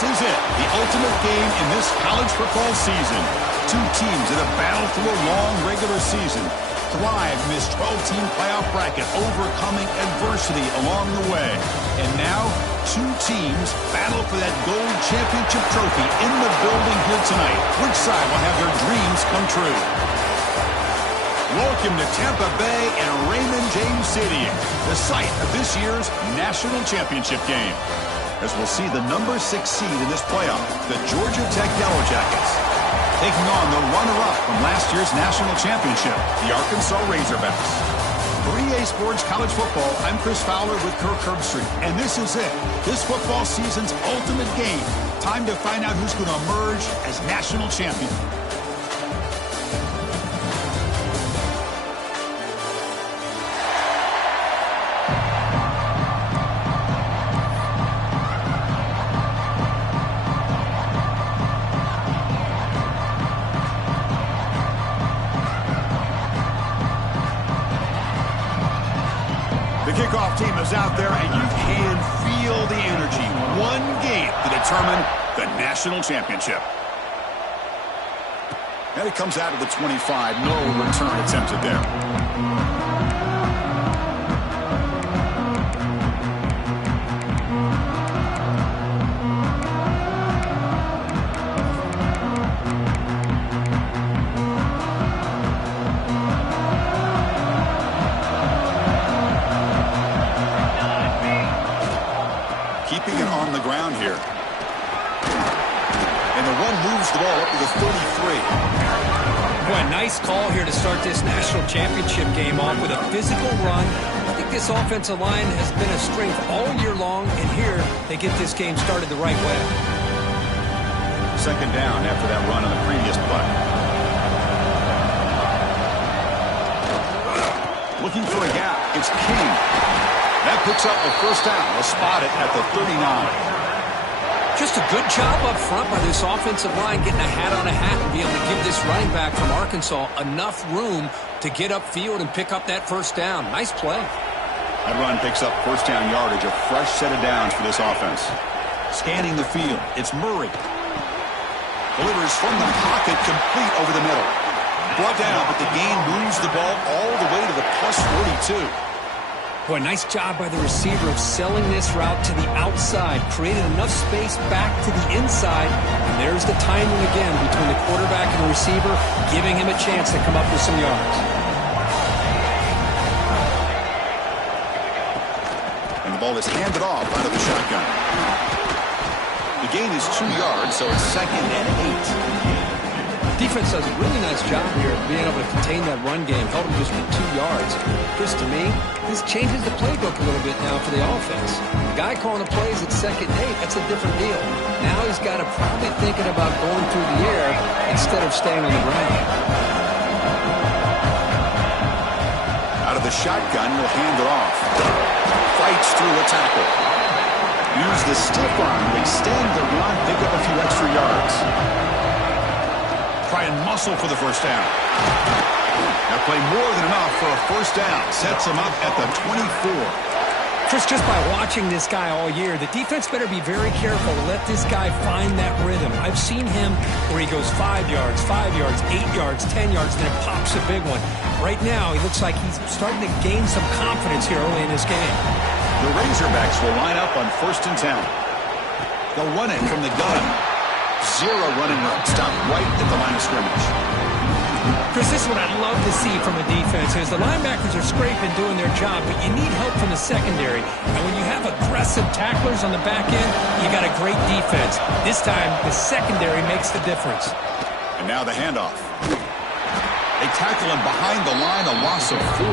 This is it, the ultimate game in this college football season. Two teams that have battled through a long regular season, thrived in this 12-team playoff bracket, overcoming adversity along the way. And now, two teams battle for that gold championship trophy in the building here tonight. Which side will have their dreams come true? Welcome to Tampa Bay and Raymond James Stadium, the site of this year's national championship game. As we'll see the number 6 seed in this playoff, the Georgia Tech Yellow Jackets, taking on the runner-up from last year's national championship, the Arkansas Razorbacks. For EA Sports College Football, I'm Chris Fowler with Kirk Herbstreit, and this is it, this football season's ultimate game. Time to find out who's going to emerge as national champion. Kickoff team is out there, and you can feel the energy. One game to determine the national championship. And it comes out of the 25. No return attempted there. Keeping it on the ground here. And the run moves the ball up to the 33. Boy, nice call here to start this national championship game off with a physical run. I think this offensive line has been a strength all year long, and here they get this game started the right way. Second down after that run on the previous play. Looking for a gap. It's King. That picks up a first down. They'll spot it at the 39. Just a good job up front by this offensive line, getting a hat on a hat and being able to give this running back from Arkansas enough room to get upfield and pick up that first down. Nice play. That run picks up first down yardage, a fresh set of downs for this offense. Scanning the field, it's Murray. Delivers from the pocket, complete over the middle. Brought down, but the gain moves the ball all the way to the plus 42. Boy, nice job by the receiver of selling this route to the outside. Created enough space back to the inside. And there's the timing again between the quarterback and the receiver, giving him a chance to come up with some yards. And the ball is handed off out of the shotgun. The gain is 2 yards, so it's 2nd and 8. Defense does a really nice job here of being able to contain that run game. Held him just for 2 yards. Chris, to me, this changes the playbook a little bit now for the offense. The guy calling the plays at 2nd and 8, that's a different deal. Now he's got to probably thinking about going through the air instead of staying on the ground. Out of the shotgun, he'll hand it off. Fights through a tackle. Use the stiff arm to extend the run, pick up a few extra yards. Try and muscle for the first down. That play more than enough for a first down. Sets him up at the 24. Chris, just by watching this guy all year, the defense better be very careful to let this guy find that rhythm. I've seen him where he goes 5 yards, 8 yards, 10 yards, then it pops a big one. Right now, he looks like he's starting to gain some confidence here early in this game. The Razorbacks will line up on 1st and 10. They'll run it from the gun. 0 running room. Stop right at the line of scrimmage. Chris, this is what I'd love to see from a defense is the linebackers are scraping, doing their job, but you need help from the secondary. And when you have aggressive tacklers on the back end, you got a great defense. This time, the secondary makes the difference. And now the handoff. They tackle him behind the line, a loss of 4.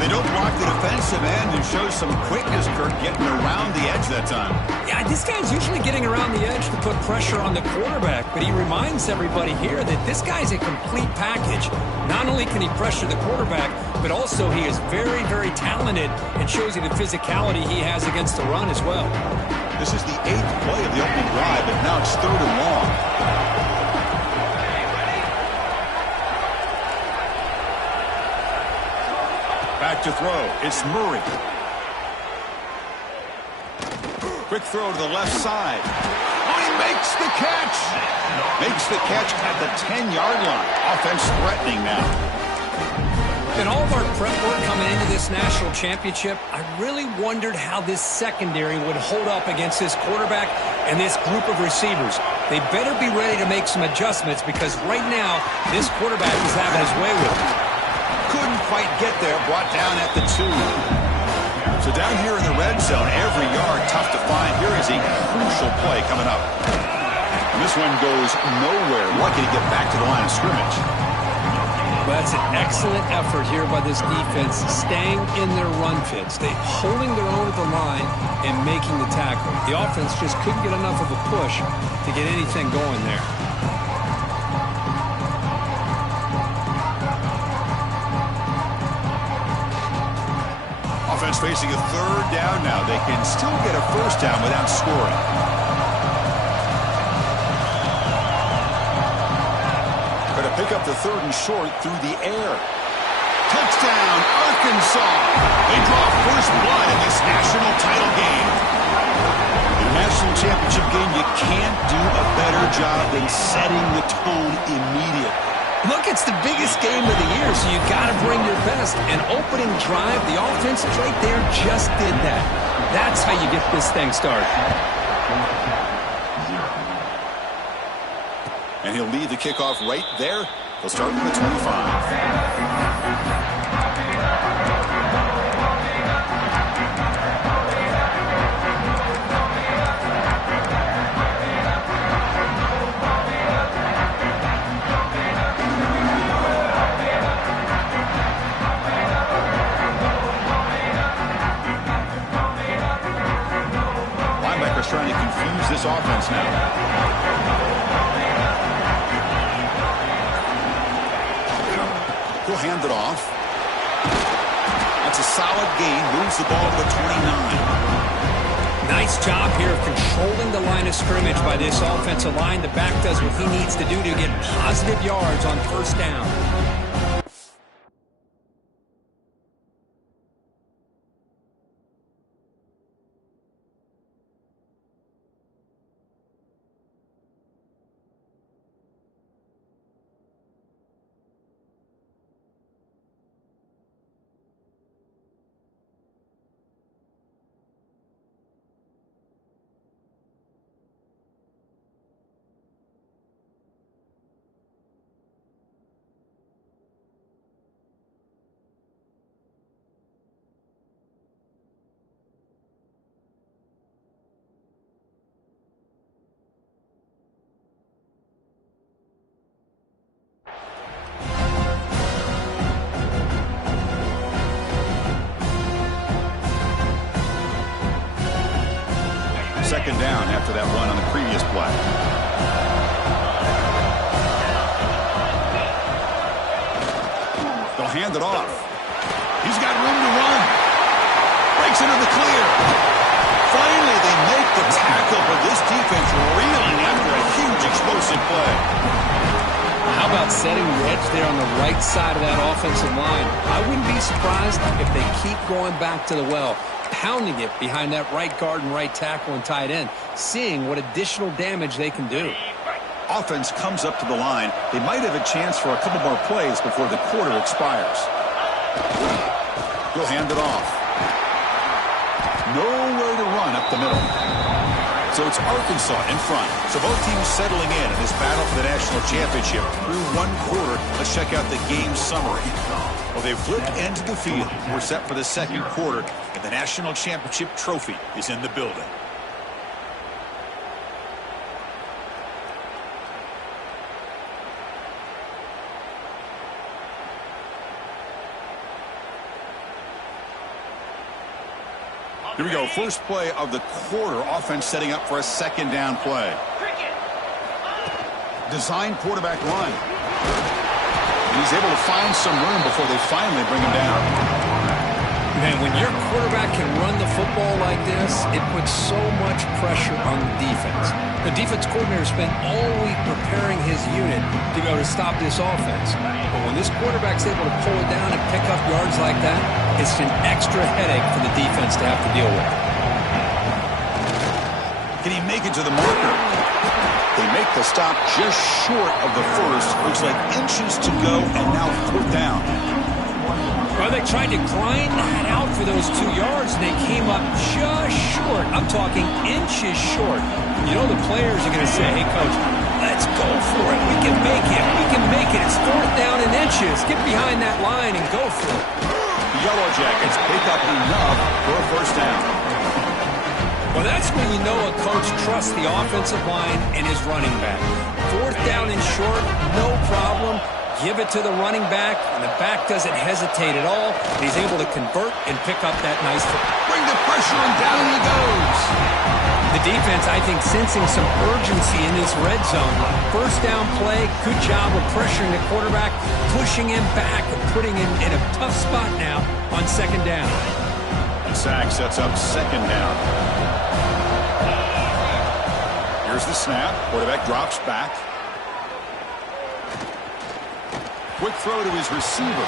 They don't block the defensive end and show some quickness, Kirk, getting around the edge that time. Yeah, this guy's usually getting around the edge to put pressure on the quarterback, but he reminds everybody here that this guy's a complete package. Not only can he pressure the quarterback, but also he is very, very talented and shows you the physicality he has against the run as well. This is the 8th play of the opening drive, but now it's 3rd and long. Back to throw. It's Murray. Quick throw to the left side. Oh, he makes the catch. Makes the catch at the 10-yard line. Offense threatening now. In all of our prep work coming into this national championship, I really wondered how this secondary would hold up against this quarterback and this group of receivers. They better be ready to make some adjustments because right now, this quarterback is having his way with it. Couldn't quite get there, brought down at the 2. So down here in the red zone, every yard tough to find. Here is a crucial play coming up. And this one goes nowhere. Lucky to get back to the line of scrimmage. Well, that's an excellent effort here by this defense, staying in their run fits. They holding their own at the line and making the tackle. The offense just couldn't get enough of a push to get anything going there. Offense facing a 3rd down now. They can still get a 1st down without scoring. Pick up the 3rd and short through the air. Touchdown, Arkansas. They draw first blood in this national title game. In a national championship game, you can't do a better job than setting the tone immediately. Look, it's the biggest game of the year, so you got to bring your best. An opening drive, the offense right there just did that. That's how you get this thing started. And he'll lead the kickoff right there. He'll start from the 25. Linebackers trying to confuse this offense now. He'll hand it off. That's a solid gain. Moves the ball to the 29. Nice job here of controlling the line of scrimmage by this offensive line. The back does what he needs to do to get positive yards on 1st down. Second down after that run on the previous play. They'll hand it off. He's got room to run. Breaks into the clear. Finally, they make the tackle, but this defense reeling after a huge explosive play. How about setting the edge there on the right side of that offensive line? I wouldn't be surprised if they keep going back to the well, pounding it behind that right guard and right tackle and tight end, seeing what additional damage they can do. Offense comes up to the line. They might have a chance for a couple more plays before the quarter expires. He'll hand it off. Nowhere to run up the middle. So it's Arkansas in front. So both teams settling in this battle for the national championship through one quarter. Let's check out the game summary. Well, they've flipped into the field. We're set for the second quarter, and the national championship trophy is in the building. Here we go. First play of the quarter. Offense setting up for a second down play. Design quarterback run. And he's able to find some room before they finally bring him down. Man, when your quarterback can run the football like this, it puts so much pressure on the defense. The defense coordinator spent all week preparing his unit to go to stop this offense. But when this quarterback's able to pull it down and pick up yards like that, it's an extra headache for the defense to have to deal with. take it to the marker. They make the stop just short of the first. Looks like inches to go, and now 4th down. Well, they tried to grind that out for those 2 yards, and they came up just short. I'm talking inches short. You know the players are going to say, hey, Coach, let's go for it. We can make it. We can make it. It's 4th down in inches. Get behind that line and go for it. The Yellow Jackets pick up enough for a 1st down. Well, that's when you know a coach trusts the offensive line and his running back. 4th down and short, no problem. Give it to the running back, and the back doesn't hesitate at all. He's able to convert and pick up that nice. Bring the pressure, and down he goes. The defense, I think, sensing some urgency in this red zone. 1st down play, good job of pressuring the quarterback, pushing him back, and putting him in a tough spot now on 2nd down. And sack sets up 2nd down. Here's the snap. Quarterback drops back. Quick throw to his receiver.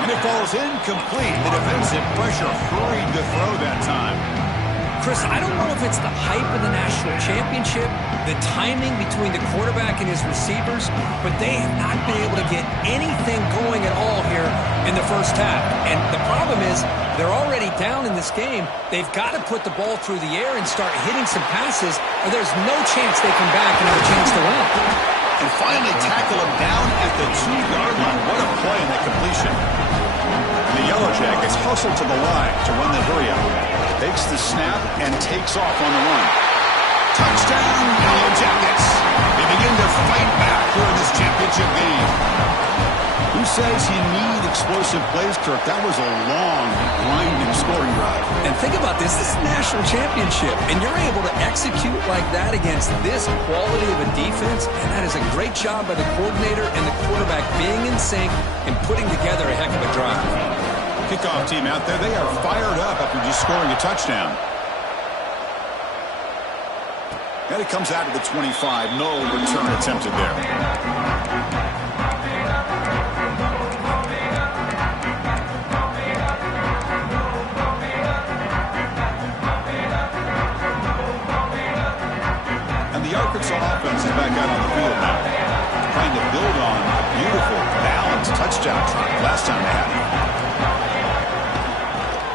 And it falls incomplete. The defensive pressure hurried the throw that time. Chris, I don't know if it's the hype of the national championship, the timing between the quarterback and his receivers, but they have not been able to get anything going at all here in the 1st half. And the problem is they're already down in this game. They've got to put the ball through the air and start hitting some passes, or there's no chance they come back and have a chance to win. And finally tackle him down at the 2-yard line. What a play in that completion. And the Yellow Jackets hustle to the line to run the hurry-up. Takes the snap and takes off on the run. Touchdown, Yellow Jackets. They begin to fight back here in this championship game. Who says you need explosive plays, Kirk? That was a long, grinding scoring drive. And think about this. This is a national championship, and you're able to execute like that against this quality of a defense, and that is a great job by the coordinator and the quarterback being in sync and putting together a heck of a drive. Kickoff team out there, they are fired up after just scoring a touchdown. And it comes out of the 25. No return attempted there. And the Arkansas offense is back out on the field now, trying to build on a beautiful, balanced touchdown drive last time they had it.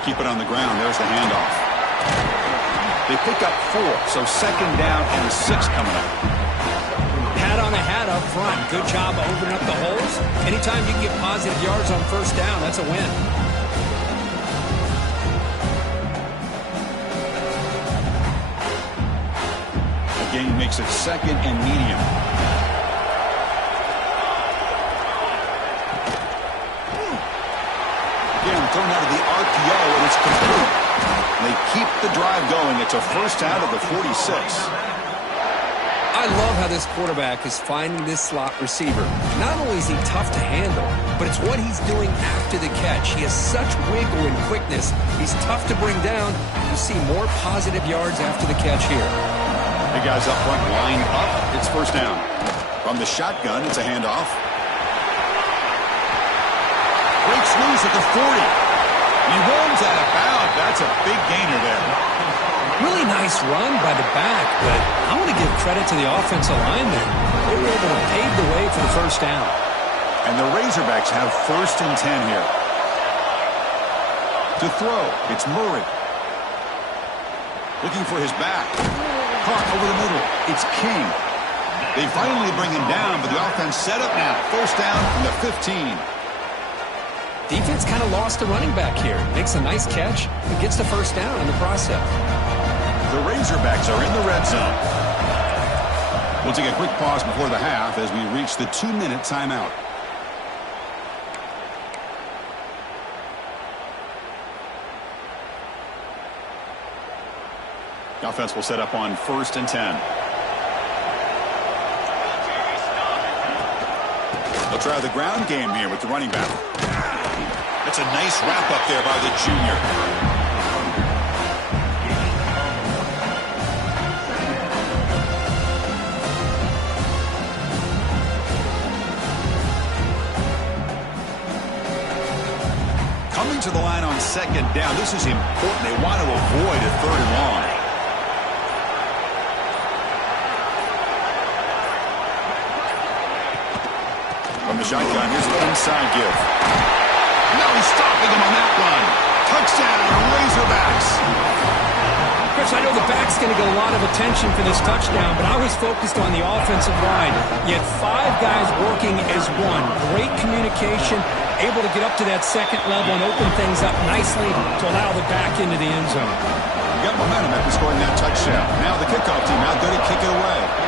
Keep it on the ground. There's the handoff. They pick up 4, so 2nd down and 6 coming up. Hat on a hat up front. Good job of opening up the holes. Anytime you can get positive yards on 1st down, that's a win. Again, makes it 2nd and medium. Thrown out of the RPO, and it's complete. They keep the drive going. It's a 1st down of the 46. I love how this quarterback is finding this slot receiver. Not only is he tough to handle, but it's what he's doing after the catch. He has such wiggle and quickness. He's tough to bring down. You see more positive yards after the catch here. The guys up front line up. It's 1st down. From the shotgun, it's a handoff. Breaks loose at the 40. He runs out of bounds. That's a big gainer there. Really nice run by the back, but I want to give credit to the offensive linemen. They were able to pave the way for the 1st down. And the Razorbacks have 1st and 10 here. To throw, it's Murray. Looking for his back. Caught over the middle. It's King. They finally bring him down, but the offense set up now. 1st down from the 15. Defense kind of lost the running back here. Makes a nice catch and gets the 1st down in the process. The Razorbacks are in the red zone. We'll take a quick pause before the half as we reach the 2-minute timeout. The offense will set up on 1st and 10. They'll try the ground game here with the running back. That's a nice wrap up there by the junior. Coming to the line on 2nd down. This is important. They want to avoid a 3rd and long. the shotgun, here's the inside give. Now he's stopping him on that run. Touchdown, Razorbacks. Chris, I know the back's going to get a lot of attention for this touchdown, but I was focused on the offensive line. You had 5 guys working as one. Great communication, able to get up to that second level and open things up nicely to allow the back into the end zone. You got momentum after scoring that touchdown. Now the kickoff team out there to kick it away.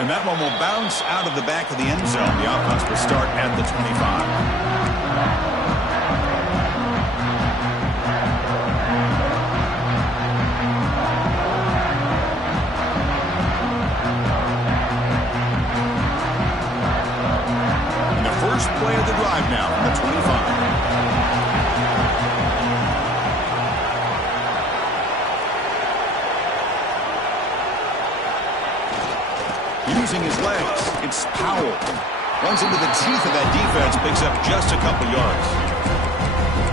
And that one will bounce out of the back of the end zone. The offense will start at the 25. Play of the drive now from the 25. Using his legs, it's Powell. Runs into the teeth of that defense, picks up just a couple yards.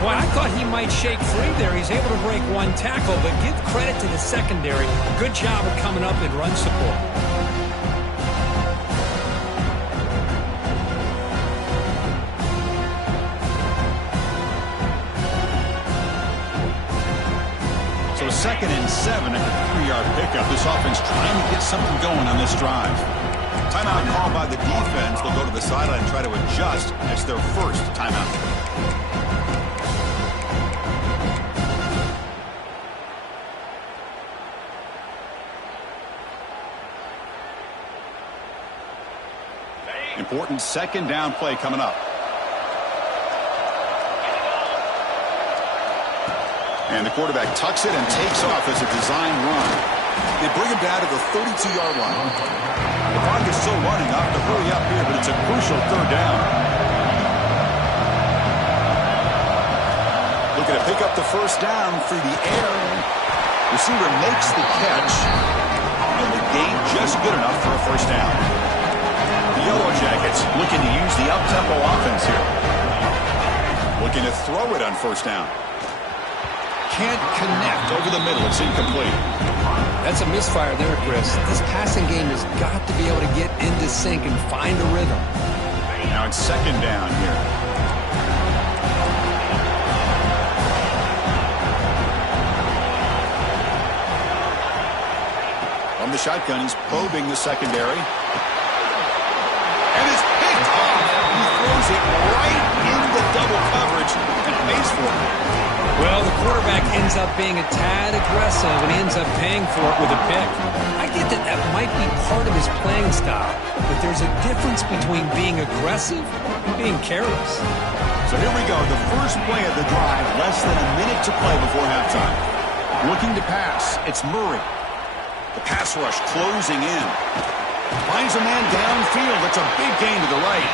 Boy, I thought he might shake free there. He's able to break one tackle, but give credit to the secondary. Good job of coming up in run support. So 2nd and 7 at the 3-yard pickup. This offense trying to get something going on this drive. Timeout called by the defense. They'll go to the sideline and try to adjust. It's their first timeout. Important 2nd down play coming up. And the quarterback tucks it and takes off as a design run. They bring him down to the 32-yard line. The clock is still running. Off to hurry up here, but it's a crucial 3rd down. Looking to pick up the 1st down through the air. Receiver makes the catch. And the gain just good enough for a 1st down. The Yellow Jackets looking to use the up-tempo offense here. Looking to throw it on 1st down. Can't connect over the middle. It's incomplete. That's a misfire there, Chris. This passing game has got to be able to get into sync and find a rhythm. Now it's 2nd down here. From the shotgun, he's probing the secondary. And it's picked off. He throws it right into double coverage and pays for it. Well, the quarterback ends up being a tad aggressive, and he ends up paying for it with a pick. I get that that might be part of his playing style, but there's a difference between being aggressive and being careless. So here we go, the first play of the drive, less than a minute to play before halftime. Looking to pass, it's Murray. The pass rush closing in. Finds a man downfield. That's a big gain to the right.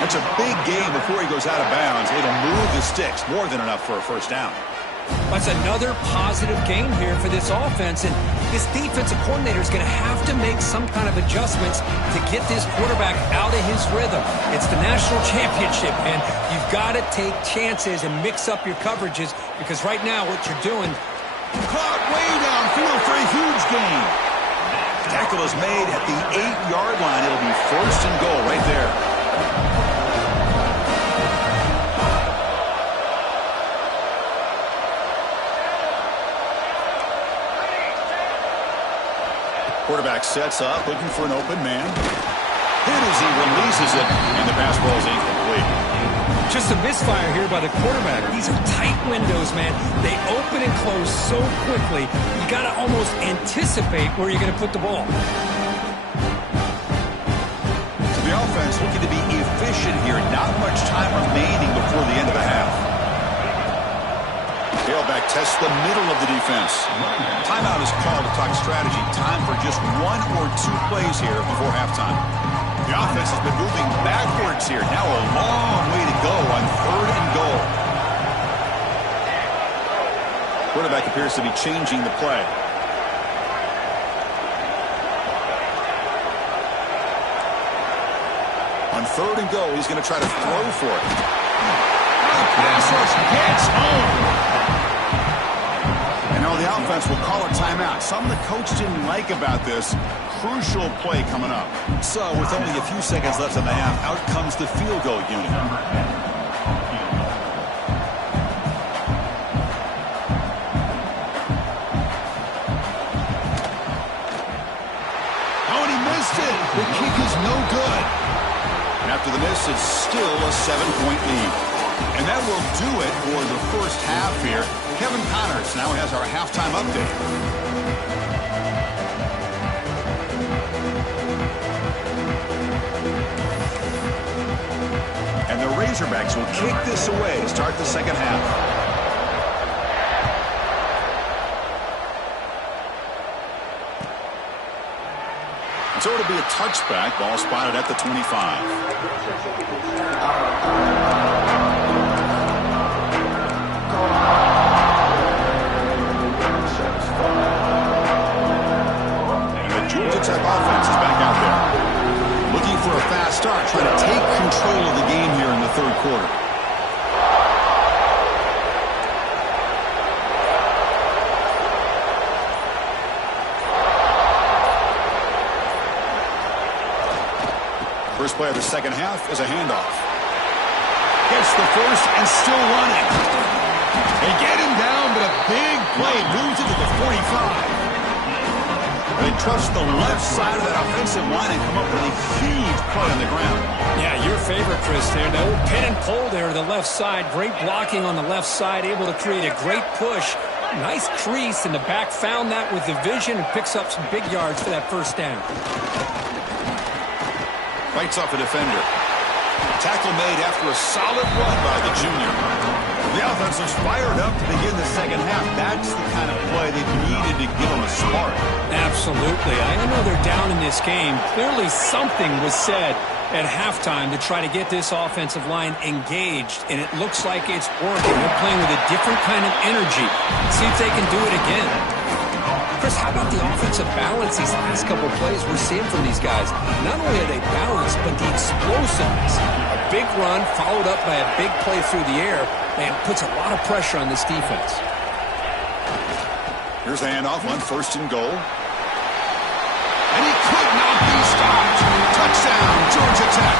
That's a big gain before he goes out of bounds. It'll move the sticks. More than enough for a 1st down. That's another positive game here for this offense. And this defensive coordinator is going to have to make some kind of adjustments to get this quarterback out of his rhythm. It's the national championship, man. You've got to take chances and mix up your coverages because right now what you're doing. Caught way downfield for a huge gain. Tackle is made at the 8-yard line. It'll be 1st and goal right there. Quarterback sets up, looking for an open man. Hit as he releases it, and the pass ball is incomplete. Just a misfire here by the quarterback. These are tight windows, man. They open and close so quickly, you got to almost anticipate where you're going to put the ball. So the offense looking to be efficient here. Not much time remaining before the end of the half. Tailback tests the middle of the defense. Timeout is called to talk strategy. Time for just 1 or 2 plays here before halftime. The offense has been moving backwards here. Now a long way to go on 3rd and goal. Quarterback appears to be changing the play. On 3rd and goal, he's going to try to throw for it. The pass rush gets home. And Now the offense will call a timeout. Something the coach didn't like about this. Crucial play coming up. So with only a few seconds left in the half, out comes the field goal unit. The kick is no good. And after the miss, it's still a 7-point lead. And that will do it for the first half here. Kevin Connors now has our halftime update. And the Razorbacks will kick this away to start the second half. So it'll be a touchback. Ball spotted at the 25. And the Georgia Tech offense is back out there. Looking for a fast start, trying to take control of the game here in the third quarter. First play of the second half is a handoff. Gets the first and still running. They get him down, but a big play moves it to the 45. They trust the left side of that offensive line and come up with a huge play on the ground. Yeah, your favorite, Chris, there. The old pin and pull there to the left side. Great blocking on the left side, able to create a great push. Nice crease in the back. Found that with the vision and picks up some big yards for that first down. Fights off a defender. Tackle made after a solid run by the junior. The offense was fired up to begin the second half. That's the kind of play they needed to give them a spark. Absolutely. I know they're down in this game. Clearly something was said at halftime to try to get this offensive line engaged, and it looks like it's working. They're playing with a different kind of energy. See if they can do it again. Chris, how about the offensive balance these last couple plays we're seeing from these guys? Not only are they balanced, but the explosiveness. A big run followed up by a big play through the air, and puts a lot of pressure on this defense. Here's the handoff on first and goal. And he could not be stopped. Touchdown, Georgia Tech.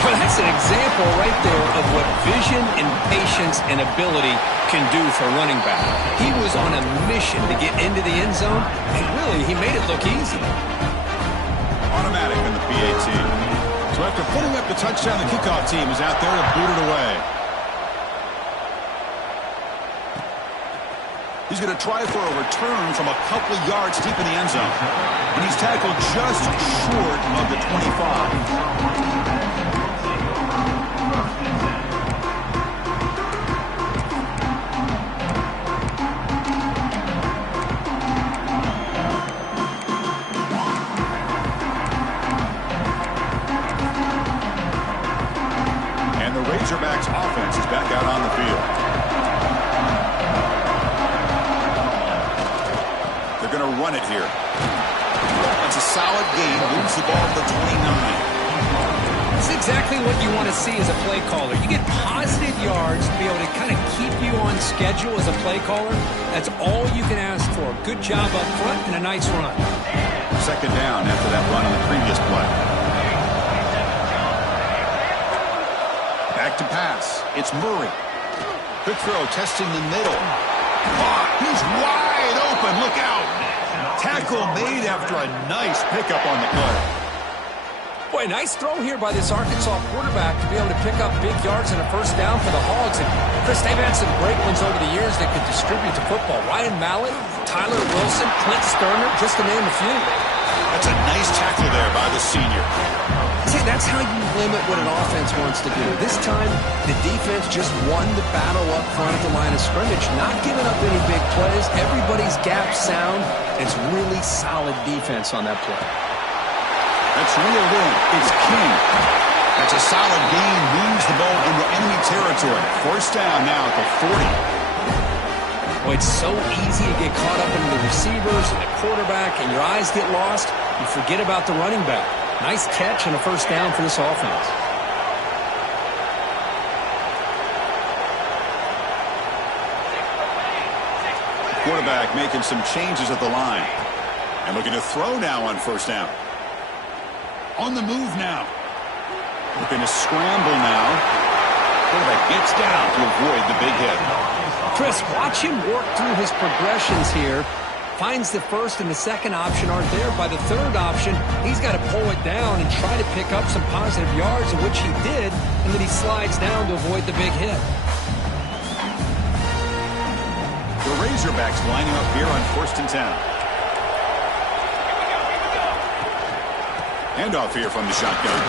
Well, that's an example right there of what vision and patience and ability can do for a running back. He was on a mission to get into the end zone, and really, he made it look easy. Automatic in the PAT. So after putting up the touchdown, the kickoff team is out there to boot it away. He's going to try for a return from a couple of yards deep in the end zone. And he's tackled just short of the 25. And the Razorbacks offense is back out on the field. Going to run it here. That's a solid gain. Moves the ball to the 29. That's exactly what you want to see as a play caller. You get positive yards to be able to kind of keep you on schedule as a play caller. That's all you can ask for. Good job up front and a nice run. Second down after that run on the previous play. Back to pass. It's Murray. Quick throw, testing the middle. He's wide open. Look out. Tackle made after a nice pickup on the play. Boy, nice throw here by this Arkansas quarterback to be able to pick up big yards and a first down for the Hogs. And Chris, they've had some great ones over the years that could distribute the football. Ryan Mallett, Tyler Wilson, Clint Sterner, just to name a few. That's a nice tackle there by the senior. See, that's how you limit what an offense wants to do. This time, the defense just won the battle up front at the line of scrimmage, not giving up any big plays. Everybody's gap sound. It's really solid defense on that play. That's reeled in. It's King. That's a solid gain. Moves the ball into enemy territory. First down now at the 40. Well, it's so easy to get caught up in the receivers and the quarterback, and your eyes get lost. You forget about the running back. Nice catch and a first down for this offense. Quarterback making some changes at the line. And looking to throw now on first down. On the move now. Looking to scramble now. Quarterback gets down to avoid the big hit. Chris, watch him work through his progressions here. Finds the first and the second option aren't there. By the third option, he's got to pull it down and try to pick up some positive yards, which he did, and then he slides down to avoid the big hit. The Razorbacks lining up here on 1st and 10. Handoff here from the shotgun.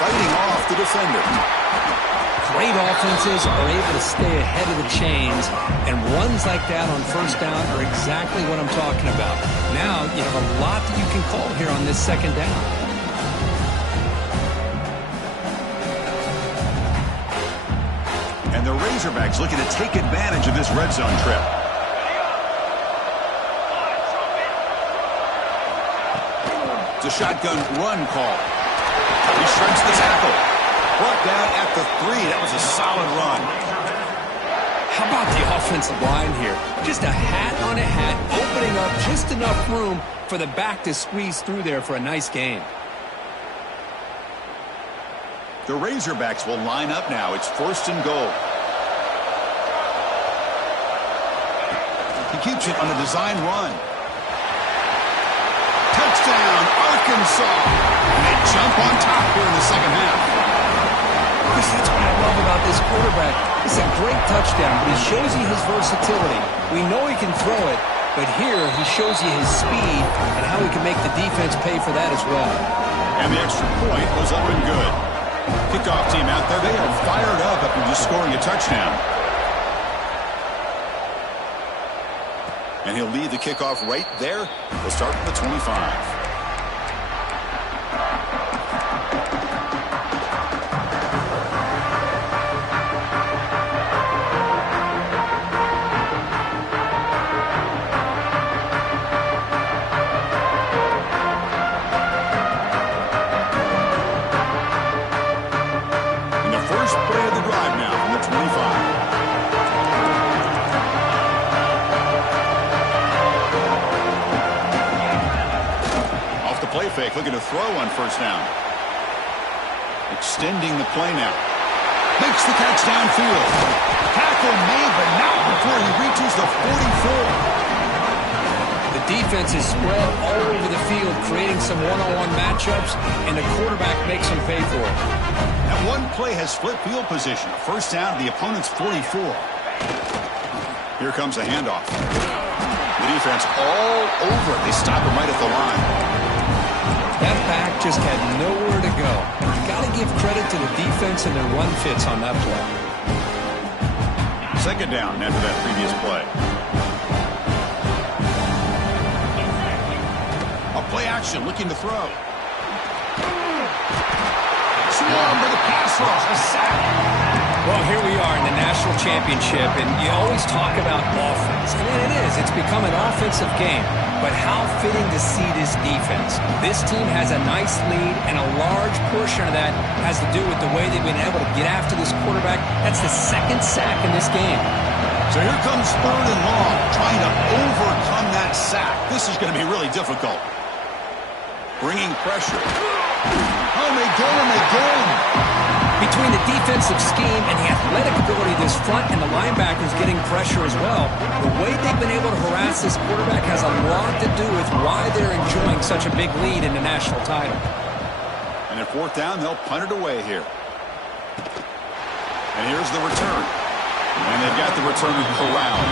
Fighting off the defender. Great offenses are able to stay ahead of the chains, and runs like that on first down are exactly what I'm talking about. Now you have a lot that you can call here on this second down. And the Razorbacks looking to take advantage of this red zone trip. It's a shotgun run call. He shreds the tackle. Brought down at the 3. That was a solid run. How about the offensive line here? Just a hat on a hat, opening up just enough room for the back to squeeze through there for a nice gain. The Razorbacks will line up now. It's 1st and goal. He keeps it on a design run. Touchdown, Arkansas. And they jump on top here in the second half. That's what I love about this quarterback. It's a great touchdown, but he shows you his versatility. We know he can throw it, but here he shows you his speed and how he can make the defense pay for that as well. And the extra point was up and good. Kickoff team out there, they are fired up after just scoring a touchdown. And he'll lead the kickoff right there. We'll start from the 25. Fake, looking to throw on first down. Extending the play now. Makes the catch downfield. Tackle made, but not before he reaches the 44. The defense is spread all over the field, creating some one-on-one matchups, and the quarterback makes them pay for it. That one play has split field position. First down to the opponent's 44. Here comes a handoff. The defense all over it. They stop him right at the line. That back just had nowhere to go. You got to give credit to the defense and their run fits on that play. Second down after that previous play. A play action looking to throw. Swarm with a pass rush, a sack. Well, here we are in the national championship, and you always talk about offense. And it is. It's become an offensive game. But how fitting to see this defense. This team has a nice lead, and a large portion of that has to do with the way they've been able to get after this quarterback. That's the second sack in this game. So here comes 3rd and long, trying to overcome that sack. This is going to be really difficult. Bringing pressure. Oh, they go and they go. Between the defensive scheme and the athletic ability of this front and the linebackers getting pressure as well, the way they've been able to harass this quarterback has a lot to do with why they're enjoying such a big lead in the national title. And at 4th down, they'll punt it away here. And here's the return. And they've got the return corralled.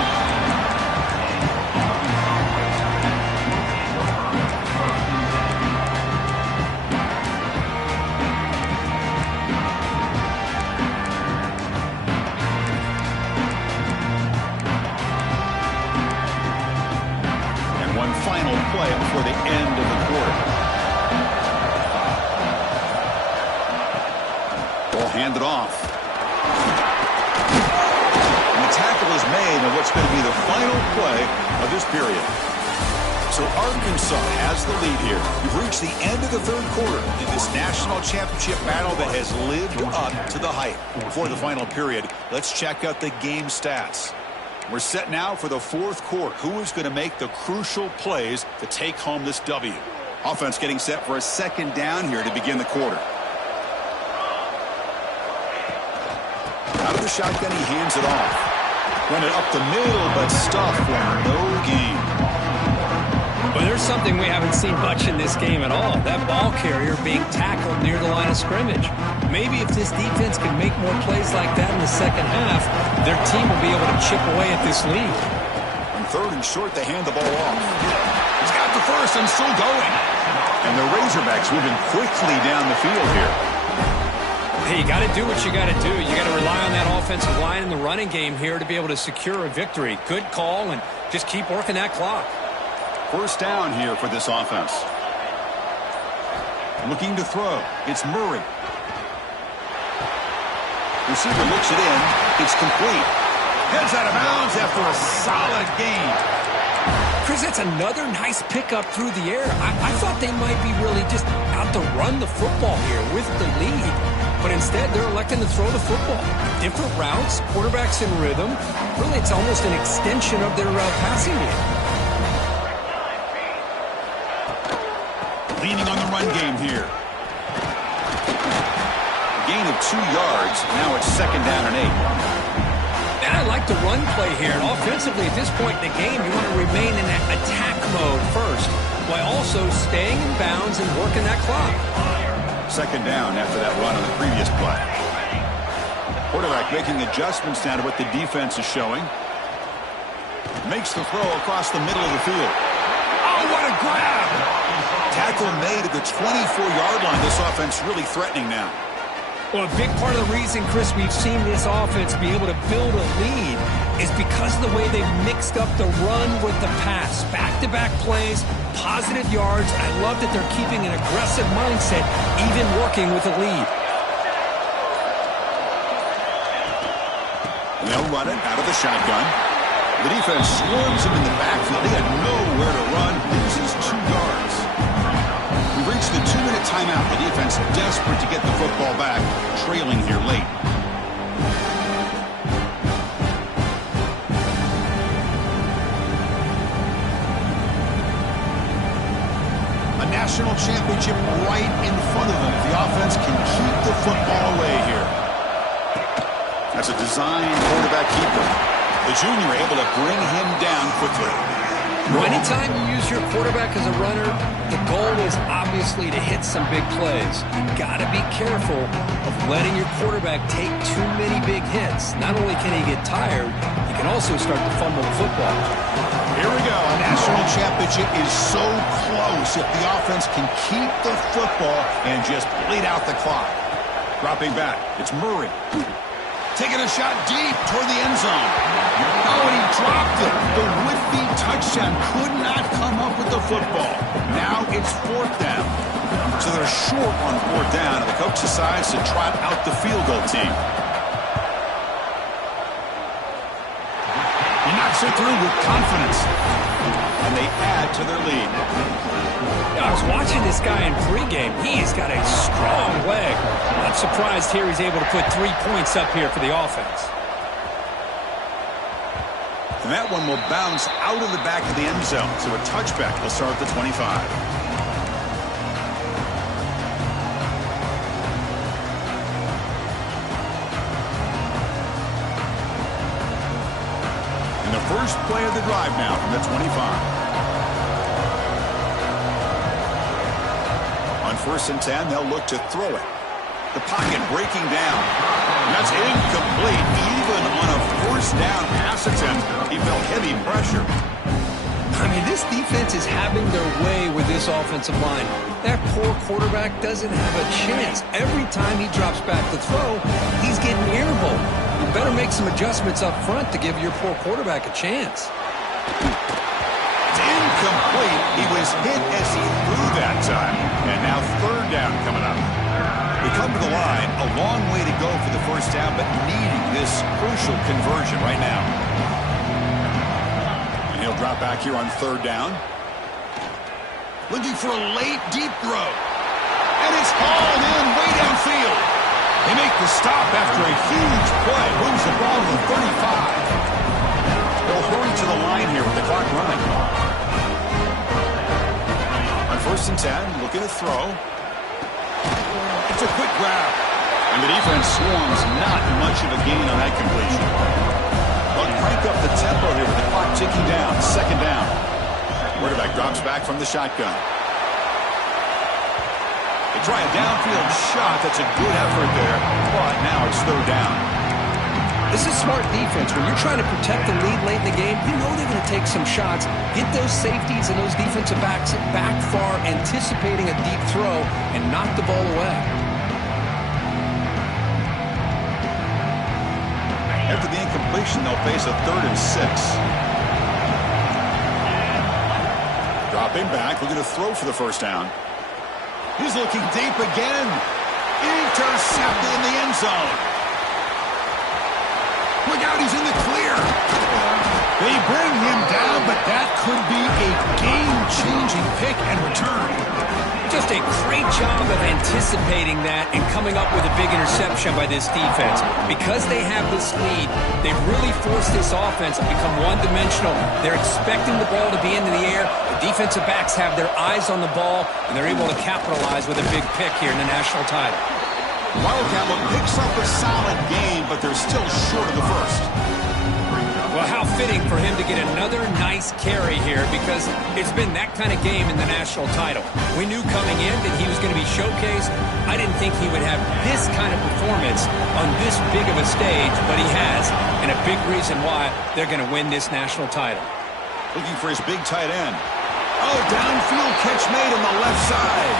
Final play before the end of the quarter. Ball handed off. And the tackle is made on what's going to be the final play of this period. So Arkansas has the lead here. We've reached the end of the 3rd quarter in this national championship battle that has lived up to the hype. Before the final period, let's check out the game stats. We're set now for the fourth quarter. Who is going to make the crucial plays to take home this W? Offense getting set for a second down here to begin the quarter. Out of the shotgun, he hands it off. Run it up the middle, but stuffed for no gain. Well, there's something we haven't seen much in this game at all. That ball carrier being tackled near the line of scrimmage. Maybe if this defense can make more plays like that in the second half, their team will be able to chip away at this lead. On third and short, they hand the ball off. He's got the first and still going. And the Razorbacks moving quickly down the field here. Hey, you got to do what you got to do. You got to rely on that offensive line in the running game here to be able to secure a victory. Good call, and just keep working that clock. First down here for this offense. Looking to throw. It's Murray. Receiver looks it in. It's complete. Heads out of bounds after a solid gain. Chris, that's another nice pickup through the air. I thought they might be really just out to run the football here with the lead. But instead, they're electing to throw the football. Different routes, quarterbacks in rhythm. Really, it's almost an extension of their passing game. Leaning on the run game here. Gain of 2 yards. Now it's second down and 8. And I like the run play here. And offensively, at this point in the game, you want to remain in that attack mode first, while also staying in bounds and working that clock. Second down after that run on the previous play. Quarterback making adjustments now to what the defense is showing. Makes the throw across the middle of the field. Oh, what a grab! Tackle made at the 24-yard line. This offense really threatening now. Well, a big part of the reason, Chris, we've seen this offense be able to build a lead is because of the way they've mixed up the run with the pass. Back-to-back plays, positive yards. I love that they're keeping an aggressive mindset, even working with a lead. They'll run it out of the shotgun. The defense swarms him in the backfield. He had nowhere to run. Loses 2 yards. We've reached the 2-minute timeout. The defense desperate to get the football back, trailing here late. A national championship right in front of them if the offense can keep the football away here. That's a design quarterback keeper. The junior able to bring him down quickly. Well, anytime you use your quarterback as a runner, the goal is obviously to hit some big plays. You've got to be careful of letting your quarterback take too many big hits. Not only can he get tired, he can also start to fumble the football. Here we go. A national championship is so close if the offense can keep the football and just bleed out the clock. Dropping back. It's Murray. Taking a shot deep toward the end zone. Oh, and he dropped it. The would-be touchdown could not come up with the football. Now it's fourth down. So they're short on fourth down, and the coach decides to trot out the field goal team. He knocks it through with confidence. And they add to their lead. I was watching this guy in pregame. He's got a strong leg. Not surprised here he's able to put 3 points up here for the offense. And that one will bounce out of the back of the end zone. So a touchback will start at the 25. And the first play of the drive now from the 25. On 1st and 10, they'll look to throw it. The pocket breaking down. And that's incomplete. Even on a 1st down pass attempt, he felt heavy pressure. I mean, this defense is having their way with this offensive line. That poor quarterback doesn't have a chance. Every time he drops back to throw, he's getting earball. You better make some adjustments up front to give your poor quarterback a chance. It's incomplete. He was hit as he threw that time. And now 3rd down coming up. We come to the line, a long way to go for the 1st down, but needing this crucial conversion right now. And he'll drop back here on 3rd down. Looking for a late, deep throw. And it's hauled in way downfield. They make the stop after a huge play. Moves the ball to the 35. the line here with the clock running. On 1st and 10, looking to throw. It's a quick grab. And the defense swarms, not much of a gain on that completion. But crank up the tempo here with the clock ticking down. 2nd down. Quarterback drops back from the shotgun. They try a downfield shot. That's a good effort there. But now it's 3rd down. This is smart defense. When you're trying to protect the lead late in the game, you know they're going to take some shots. Get those safeties and those defensive backs back far, anticipating a deep throw, and knock the ball away. After the incompletion, they'll face a 3rd and 6. Dropping back, looking to throw for the 1st down. He's looking deep again. Intercepted in the end zone. Look out, he's in the clear. They bring him down, but that could be a game-changing pick and return. Just a great job of anticipating that and coming up with a big interception by this defense. Because they have this lead, they've really forced this offense to become one-dimensional. They're expecting the ball to be into the air. The defensive backs have their eyes on the ball, and they're able to capitalize with a big pick here in the national title. Wildcat picks up a solid game, but they're still short of the 1st. Well, how fitting for him to get another nice carry here, because it's been that kind of game in the national title. We knew coming in that he was going to be showcased. I didn't think he would have this kind of performance on this big of a stage, but he has, and a big reason why they're going to win this national title. Looking for his big tight end. Oh, downfield catch made on the left side.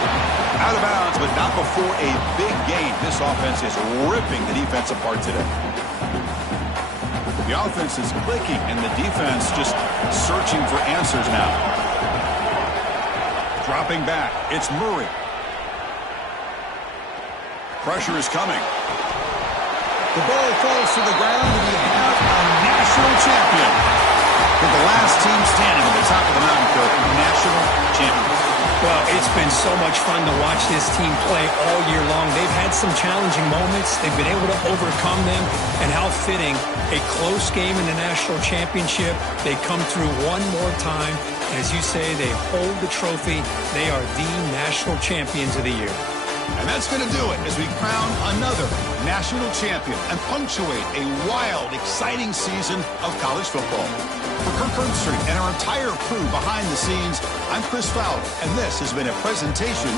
Out of bounds, but not before a big gain. This offense is ripping the defense apart today. The offense is clicking, and the defense just searching for answers now. Dropping back, it's Murray. Pressure is coming. The ball falls to the ground, and we have a national champion. With the last team standing at the top of the mountain, Kirk, national champions. Well, it's been so much fun to watch this team play all year long. They've had some challenging moments. They've been able to overcome them. And how fitting, a close game in the national championship. They come through one more time. And as you say, they hold the trophy. They are the national champions of the year. And that's going to do it as we crown another national champion and punctuate a wild, exciting season of college football. For Kirk Herbstreit and our entire crew behind the scenes, I'm Chris Fowler, and this has been a presentation